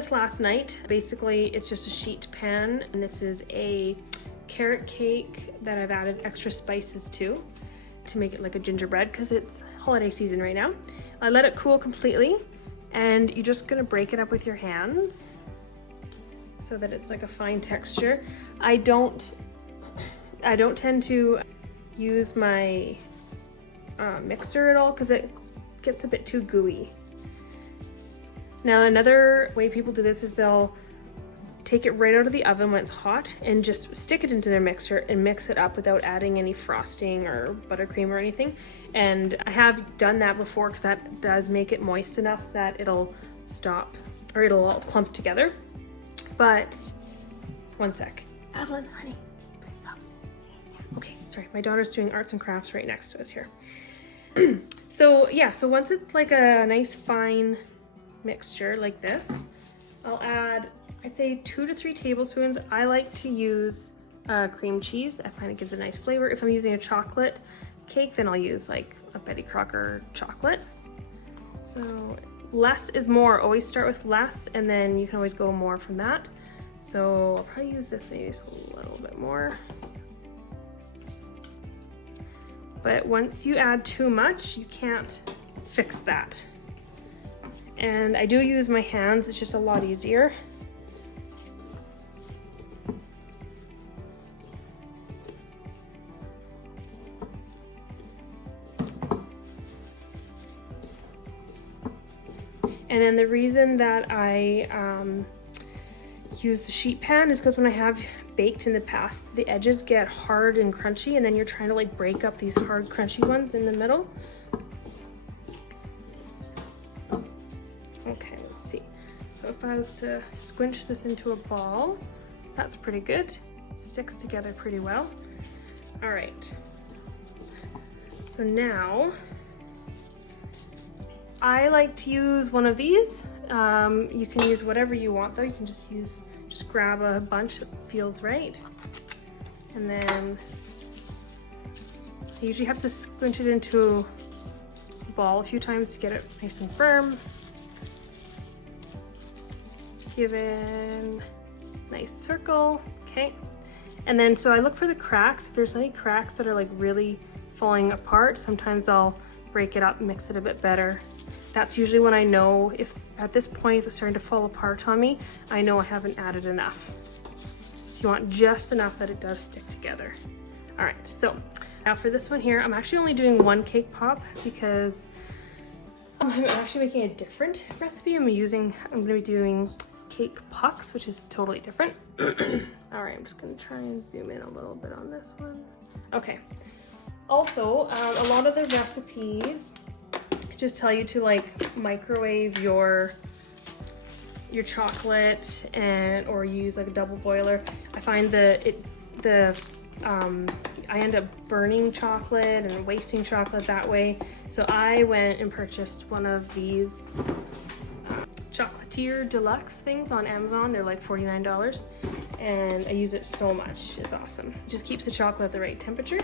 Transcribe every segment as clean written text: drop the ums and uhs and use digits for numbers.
this last night. Basically, it's just a sheet pan, and this is a carrot cake that I've added extra spices to make it like a gingerbread because it's holiday season right now. I let it cool completely, and you're just gonna break it up with your hands so that it's like a fine texture. I don't tend to use my mixer at all because it gets a bit too gooey. Now another way people do this is they'll take it right out of the oven when it's hot and just stick it into their mixer and mix it up without adding any frosting or buttercream or anything. And I have done that before because that does make it moist enough that it'll stop or it'll all clump together. But one sec. Evelyn, honey, please stop. Okay, sorry, my daughter's doing arts and crafts right next to us here. So yeah, so once it's like a nice fine mixture like this, I'll add, I'd say 2 to 3 tablespoons. I like to use cream cheese. I find it gives a nice flavor. If I'm using a chocolate cake, then I'll use like a Betty Crocker chocolate. So less is more. Always start with less, and then you can always go more from that. So I'll probably use this maybe just a little bit more. But once you add too much, you can't fix that. And I do use my hands, it's just a lot easier. And then the reason that I use the sheet pan is because when I have baked in the past, the edges get hard and crunchy, and then you're trying to like break up these hard crunchy ones in the middle. Okay, let's see. So if I was to squinch this into a ball, that's pretty good. It sticks together pretty well. All right. So now I like to use one of these. You can use whatever you want though. You can just grab a bunch that feels right. And then I usually have to squinch it into a ball a few times to get it nice and firm. Give it a nice circle, okay. And then, so I look for the cracks. If there's any cracks that are like really falling apart, sometimes I'll break it up and mix it a bit better. That's usually when I know if at this point, if it's starting to fall apart on me, I know I haven't added enough. So you want just enough that it does stick together. All right, so now for this one here, I'm actually only doing 1 cake pop because I'm actually making a different recipe. I'm gonna be doing cake pucks, which is totally different. All right, I'm just gonna try and zoom in a little bit on this one. Okay. Also, a lot of the recipes just tell you to like microwave your chocolate or use like a double boiler. I find I end up burning chocolate and wasting chocolate that way. So I went and purchased one of these Chocolatier Deluxe things on Amazon. They're like $49 and I use it so much. It's awesome. It just keeps the chocolate at the right temperature.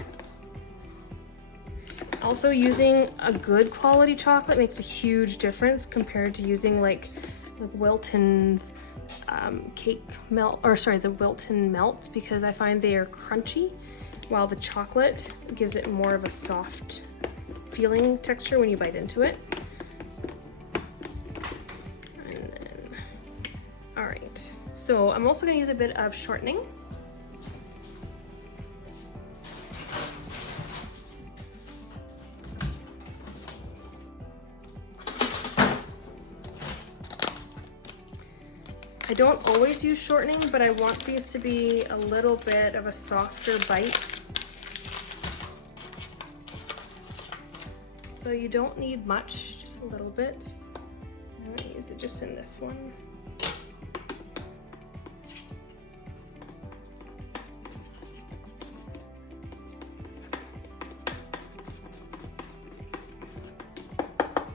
Also, using a good quality chocolate makes a huge difference compared to using like Wilton's cake melt, or sorry, the Wilton melts, because I find they are crunchy while the chocolate gives it more of a soft feeling texture when you bite into it. And then, all right, so I'm also going to use a bit of shortening. I don't always use shortening, but I want these to be a little bit of a softer bite. So you don't need much, just a little bit. I'm gonna use it just in this one.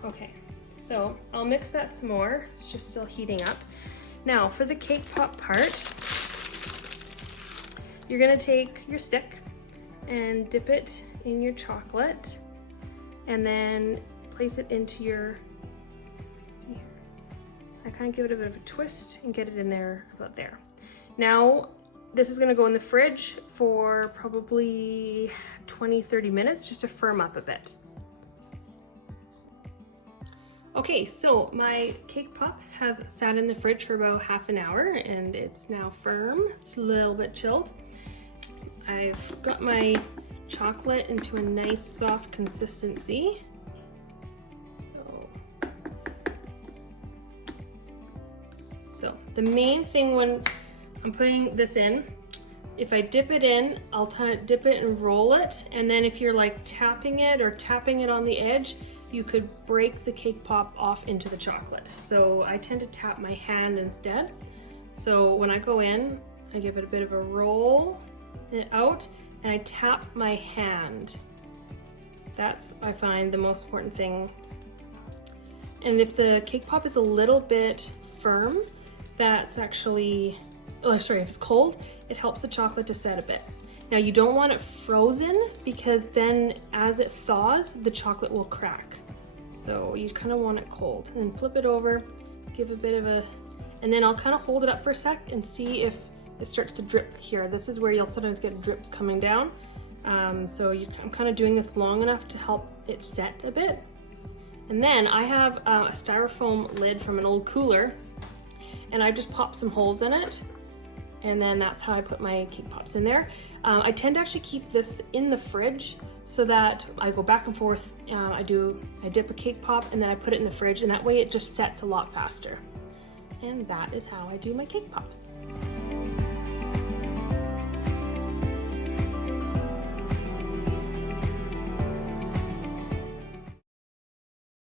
Okay, so I'll mix that some more. It's just still heating up. Now for the cake pop part, you're gonna take your stick and dip it in your chocolate and then place it into your, let's see here, I kind of give it a bit of a twist and get it in there about there. Now, this is gonna go in the fridge for probably 20-30 minutes just to firm up a bit. Okay, so my cake pop has sat in the fridge for about half an hour and it's now firm. It's a little bit chilled. I've got my chocolate into a nice soft consistency. So the main thing when I'm putting this in, if I dip it in, I'll kind of dip it and roll it. And then if you're like tapping it or tapping it on the edge, you could break the cake pop off into the chocolate. So I tend to tap my hand instead. So when I go in, I give it a bit of a roll and out, and I tap my hand. That's, I find, the most important thing. And if the cake pop is a little bit firm, that's actually, oh sorry, if it's cold, it helps the chocolate to set a bit. Now you don't want it frozen because then as it thaws, the chocolate will crack. So you kind of want it cold. And flip it over, give a bit of a, and then I'll kind of hold it up for a sec and see if it starts to drip here. This is where you'll sometimes get drips coming down. I'm kind of doing this long enough to help it set a bit. And then I have a styrofoam lid from an old cooler, and I just pop some holes in it, and then that's how I put my cake pops in there. I tend to actually keep this in the fridge so that I go back and forth. I dip a cake pop and then I put it in the fridge, and that way it just sets a lot faster. And that is how I do my cake pops.